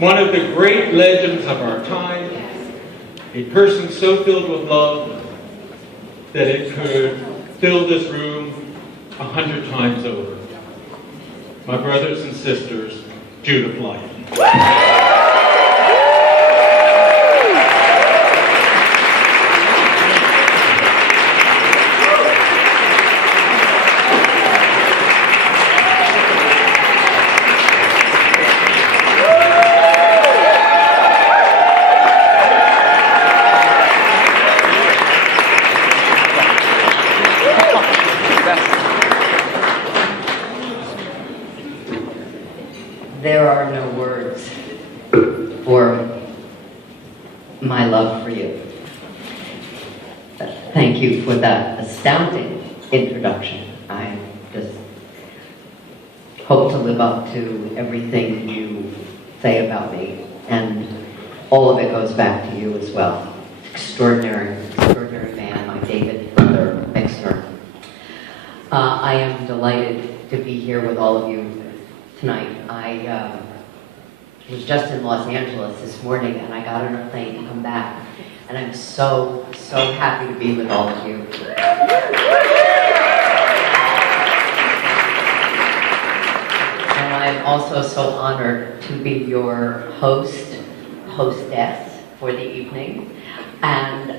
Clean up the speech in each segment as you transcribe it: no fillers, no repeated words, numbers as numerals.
one of the great legends of our time, a person so filled with love that it could fill this room 100 times over. My brothers and sisters, Judith Light. There are no words for my love for you. Thank you for that astounding introduction. I just hope to live up to everything you say about me, and all of it goes back to you as well. Extraordinary man, my David Brother Mixner. I am delighted to be here with all of you tonight. I was just in Los Angeles this morning, and I got on a plane to come back, and I'm so happy to be with all of you. And I'm also so honored to be your hostess for the evening. And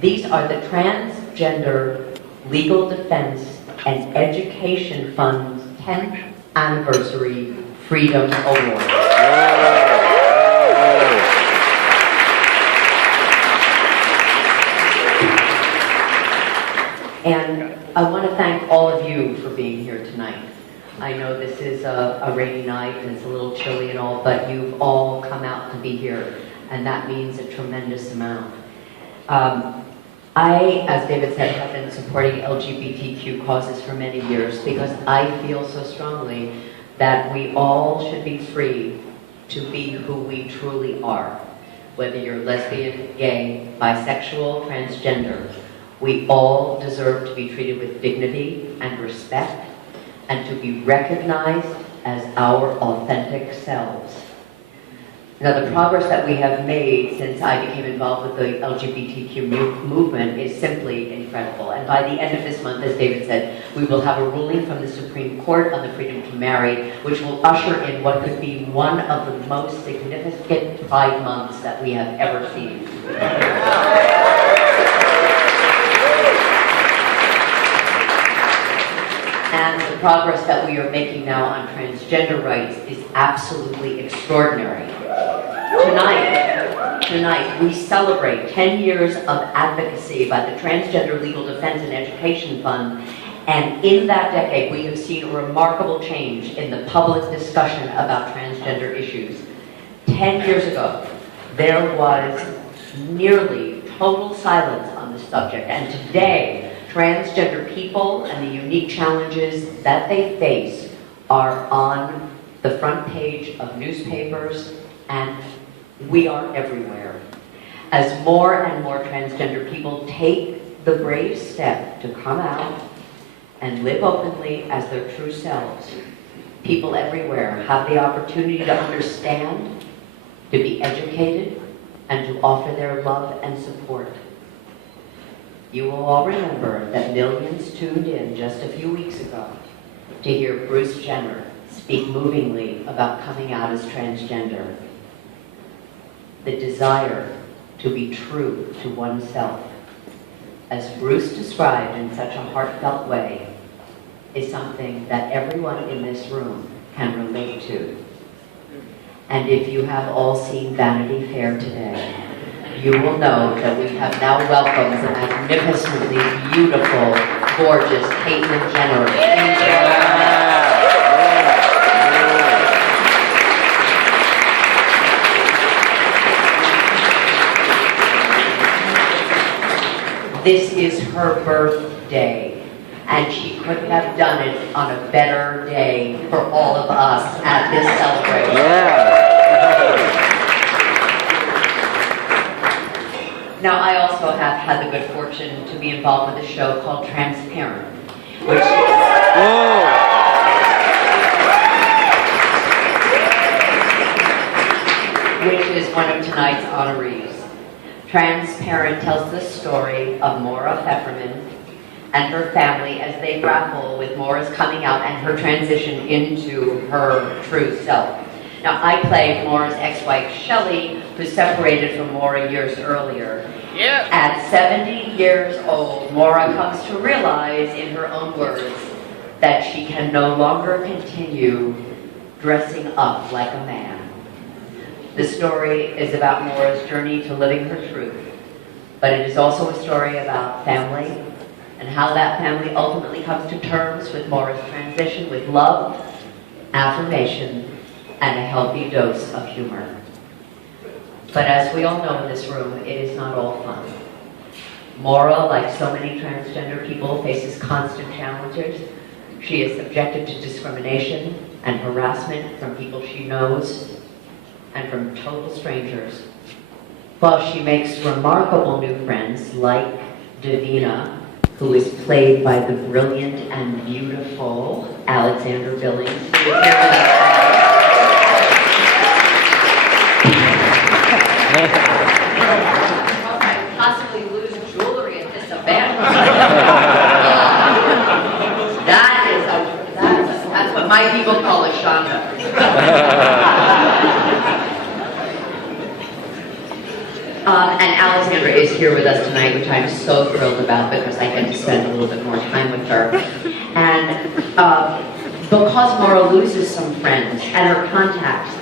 these are the Transgender Legal Defense and Education Fund's 10th Anniversary Freedom Award. And I want to thank all of you for being here tonight. I know this is a rainy night and it's a little chilly and all, but you've all come out to be here, and that means a tremendous amount. I, as David said, have been supporting LGBTQ causes for many years because I feel so strongly that we all should be free to be who we truly are. Whether you're lesbian, gay, bisexual, transgender, we all deserve to be treated with dignity and respect and to be recognized as our authentic selves. Now, the progress that we have made since I became involved with the LGBTQ movement is simply incredible. And by the end of this month, as David said, we will have a ruling from the Supreme Court on the freedom to marry, which will usher in what could be one of the most significant Pride months that we have ever seen. And the progress that we are making now on transgender rights is absolutely extraordinary. Tonight, we celebrate 10 years of advocacy by the Transgender Legal Defense and Education Fund, and in that decade, we have seen a remarkable change in the public discussion about transgender issues. 10 years ago, there was nearly total silence on the subject, and today, transgender people and the unique challenges that they face are on the front page of newspapers, and we are everywhere. As more and more transgender people take the brave step to come out and live openly as their true selves, people everywhere have the opportunity to understand, to be educated, and to offer their love and support. You will all remember that millions tuned in just a few weeks ago to hear Bruce Jenner speak movingly about coming out as transgender. The desire to be true to oneself, as Bruce described in such a heartfelt way, is something that everyone in this room can relate to. And if you have all seen Vanity Fair today, you will know that we have now welcomed the magnificently beautiful, gorgeous Caitlyn Jenner into our This is her birthday, and she couldn't have done it on a better day for all of us at this celebration. Now, I also have had the good fortune to be involved with a show called Transparent, which is... which is one of tonight's honorees. Transparent tells the story of Maura Pfefferman and her family as they grapple with Maura's coming out and her transition into her true self. Now, I played Maura's ex-wife, Shelley, who separated from Maura years earlier. Yeah. At 70 years old, Maura comes to realize, in her own words, that she can no longer continue dressing up like a man. The story is about Maura's journey to living her truth, but it is also a story about family and how that family ultimately comes to terms with Maura's transition with love, affirmation, and a healthy dose of humor. But as we all know in this room, it is not all fun. Maura, like so many transgender people, faces constant challenges. She is subjected to discrimination and harassment from people she knows and from total strangers. While she makes remarkable new friends like Davina, who is played by the brilliant and beautiful Alexander Billings, who is here with us. How can I possibly lose jewelry at this event? That's what my people call a shonda. And Alexandra is here with us tonight, which I'm so thrilled about because I get to spend a little bit more time with her. And because Maura loses some friends and her contacts,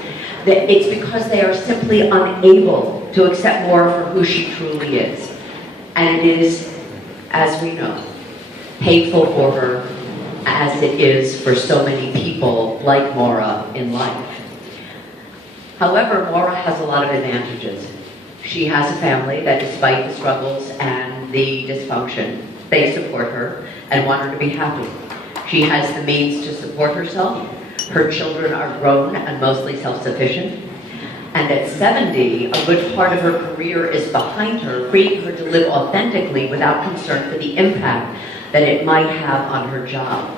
it's because they are simply unable to accept Maura for who she truly is. And it is, as we know, painful for her as it is for so many people like Maura in life. However, Maura has a lot of advantages. She has a family that, despite the struggles and the dysfunction, they support her and want her to be happy. She has the means to support herself. Her children are grown and mostly self-sufficient. And at 70, a good part of her career is behind her, freeing her to live authentically without concern for the impact that it might have on her job.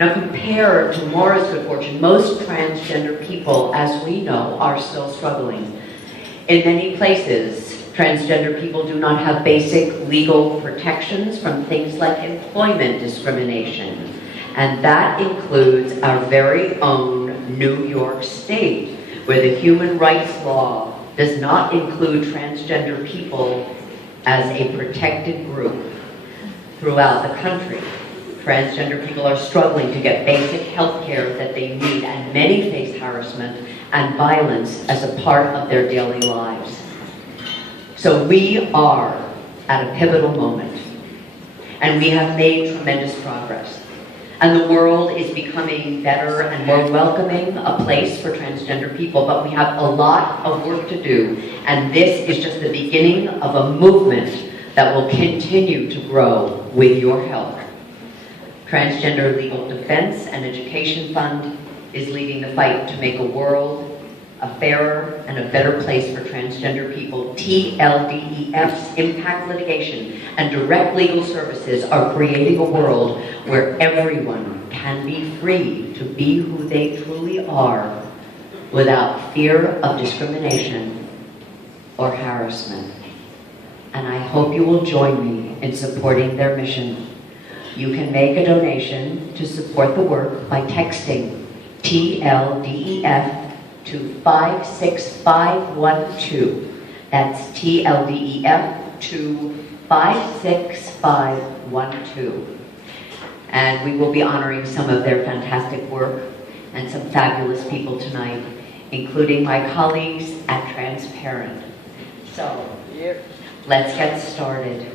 Now, compared to Maura's good fortune, most transgender people, as we know, are still struggling. In many places, transgender people do not have basic legal protections from things like employment discrimination. And that includes our very own New York State, where the human rights law does not include transgender people as a protected group. Throughout the country, transgender people are struggling to get basic health care that they need, and many face harassment and violence as a part of their daily lives. So we are at a pivotal moment, and we have made tremendous progress. And the world is becoming better and more welcoming a place for transgender people, but we have a lot of work to do, and this is just the beginning of a movement that will continue to grow with your help. Transgender Legal Defense and Education Fund is leading the fight to make a world a fairer and a better place for transgender people. TLDEF's impact litigation and direct legal services are creating a world where everyone can be free to be who they truly are without fear of discrimination or harassment. And I hope you will join me in supporting their mission. You can make a donation to support the work by texting TLDEF to 56512. That's TLDEF to 56512. And we will be honoring some of their fantastic work and some fabulous people tonight, including my colleagues at Transparent. So, let's get started.